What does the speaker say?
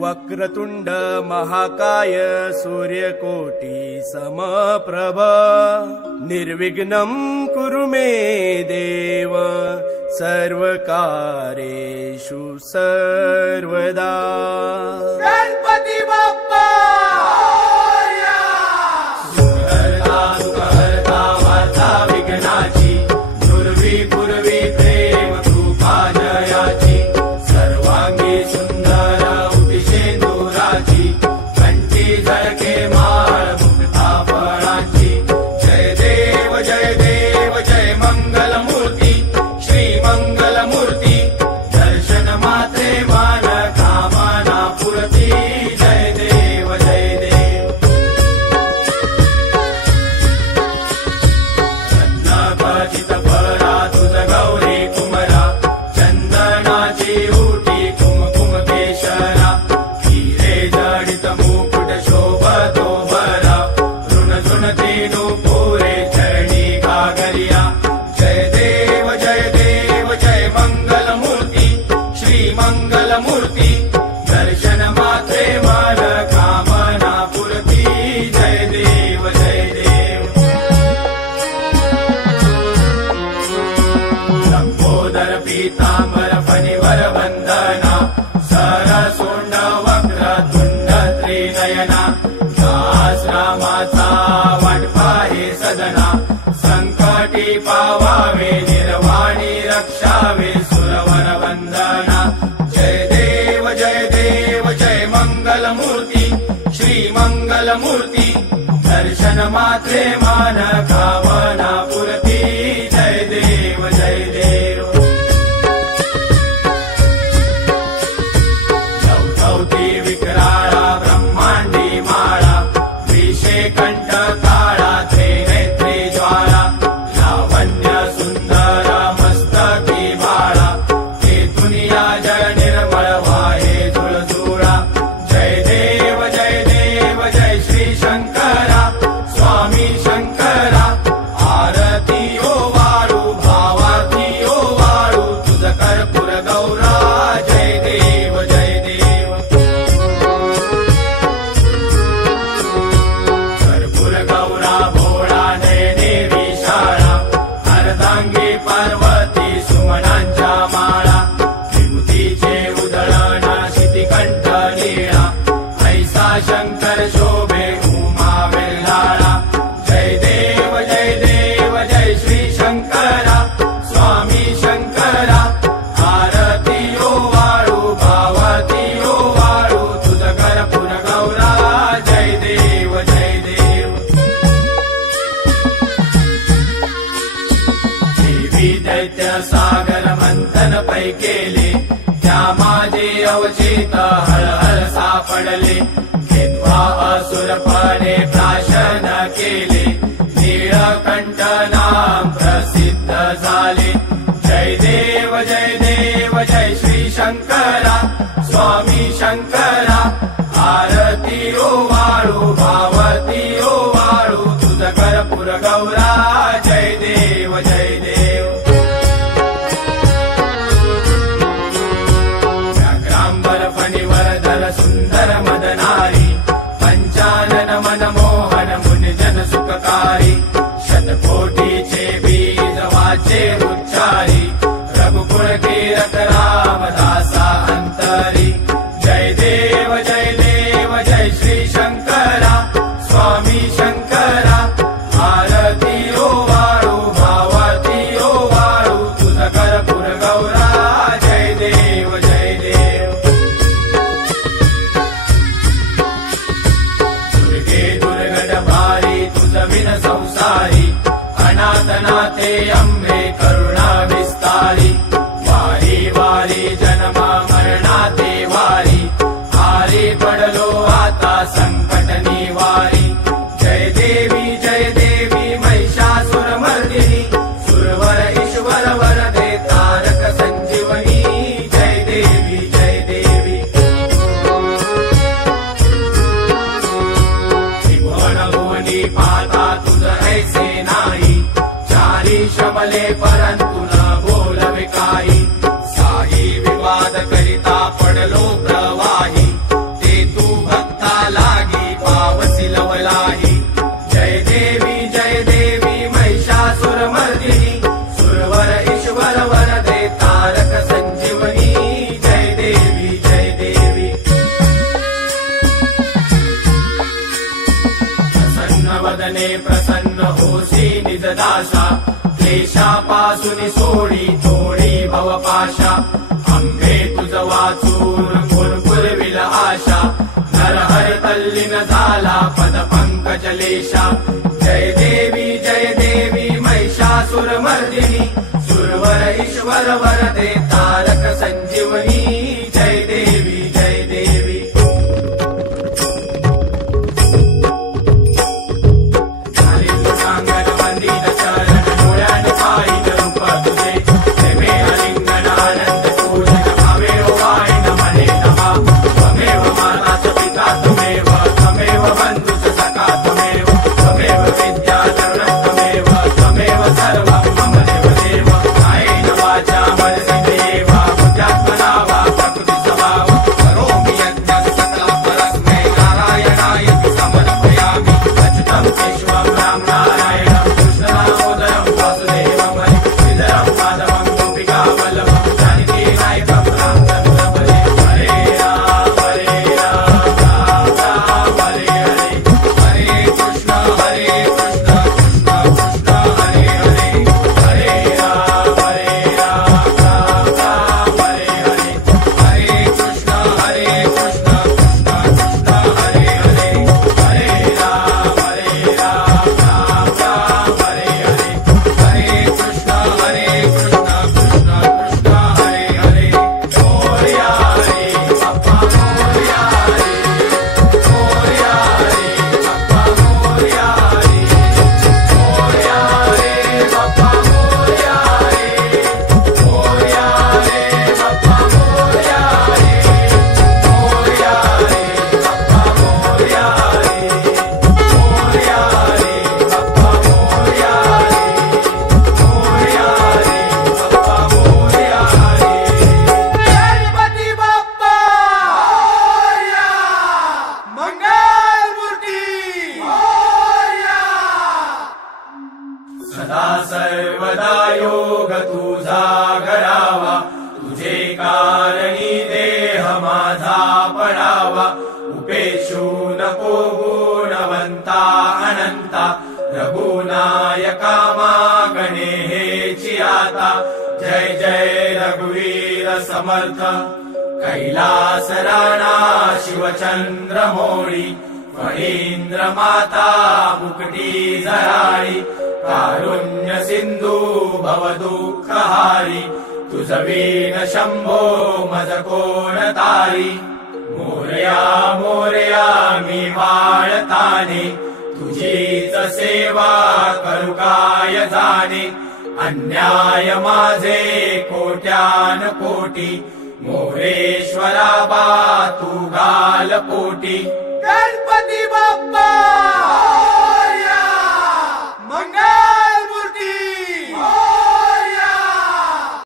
वक्रतुंड महाकाय सूर्यकोटी समप्रभ निर्विघ्नं कुरु मे देव सर्वकार्येषु सर्वदा। गणपती बाप्पा सुहर्ता सुखहर्ता वार्ता विघ्नाची दुर्वी पूर्वी प्रेम कृपा जयाची सर्वांगी सुंदर उतिशेंदुराची कंठी झळके माळ मुक्ता फळाची जय देव जय देव जय मंगल मूर्ती श्री मंगल मूर्ती दर्शन मात्रे मान कामना पूर्ती जय देव जय देव। चंदनाचित फळा तुझ गौरी कुमरा चंदनाची उटी कुमकुम केशरा हिरे जडित मुकुट शोभतो बरा ऋण झुण तीनु पुरे चरणी घागरिया जय देव जय देव जय मंगल मूर्ती श्री मंगल मूर्ती दर्शन मात्रे मान कामना पूर्ती जय देव जय देव। लंबोदर पीतांबर फणिवर वंदना सरसोंड वक्रतुंड त्रिनयना दास रामाचा वाटपा हे सदना संकटी पावावे निर्वाणी रक्षावे सुरवर वंदना जय देव जय देव जय मंगल मूर्ती श्री मंगल मूर्ती दर्शन मात्रे मान कामना पूर्ती जय देव जय देव। चौथौती विकराळा ब्रह्मांडी माळा विषे कंठ काळा त्रिनेत्री ज्वाला लावण्य सुंदर मस्तकी बाळा हे दुनिया जय निर्मळ वाहे झुळझुळा जय देव जय देव जय श्री शंकरा स्वामी शंकरा आरती ओ वाळू भावाती ओ वाळू तुझ कर्पूर गौरा जय देव जय देव। कर्पूर गौरा भोळा नयने विशाळा अर्धांगी पार्वती सुमनांच्या माळा विभूतीचे उधळण शितिकंठ नीळा ऐसा शंकर शोभे उमा वेल्हाळा जय देव जय देव जय श्री शंकरा स्वामी शंकरा आरती ओ वाळू भावती ओ वाळू तुझ कर्पूर गौरा जय देव जय देव। देवी दैत्य सागर मंथन पै केले त्या माझे अवचित हळहळ सापडले घेतवा असुरपणे प्राशन केले नीळकंठ नाम प्रसिद्ध झाले जय देव जय देव जय श्री शंकरा स्वामी शंकरा आरती ओ वाळू भावती ओ वाळू तुझ कर्पूर गौरा जय देव जय देव। व्याघ्रांबर फणिवरधर सुंदर मदनारी पंचानन मनमोहन मुनिजन सुखकारी शतकोटीचे बीज वाचे उच्चारी रघुकुळ कीरत रामदासा अंतरी जय देव जय देव जय श्री शंकरा स्वामी शंकरा आरती ओ वाळू भावती ओ वाळू तुझ कर्पूर गौरा जय देव जय देव। दुर्गे दुर्गट भारी तुझ विन संसारी अनाथनाथे अंबे करुणा विस्तारी वारी वारी जन्मा मरणाते वारी आरी पडलो आता संकट निवारी जय देवी महिषासुर मर्दिनी सुरवर ईश्वर वरदे तारक संजीवनी जय देवी जय देवी। त्रिभुवन भुवनी पाता तुझ ऐसे नाही चारी शबले परंतु न बोलवे काही साई विवाद करिता पडलो प्रवाही चरणे प्रसन्न होसी निज दासा क्लेशापासून सोडी तोडी भवपाशा अंबे तुझ वाचून पुरपुरविल आशा नरहर तल्लीन झाला पद पंकज लेशा जय देवी महिषासुरमर्दिनी सुरवर ईश्वर वरदे तारक संजीवनी जय देवी सदा सर्वदा योग तुझा घडावा तुझे कारणी देह माझा पडावा उपेक्षू नको गुणवंता अनंता रघुनायका मागणे हेची आता जय जय रघुवीर समर्थ कैलास राणा शिवचंद्र मोळी फणींद्र माता मुकटी झराळी कारुण्य सिंधू भव दुःखहारी तुझ वीण शंभो मज कोण तारी मोरया मोरया मी बाळताने तुझीच सेवा करू काय जाणे अन्याय माझे कोट्यान कोटी मोरेश्वरा बा तू घाल पोटी गणपती बाप्पा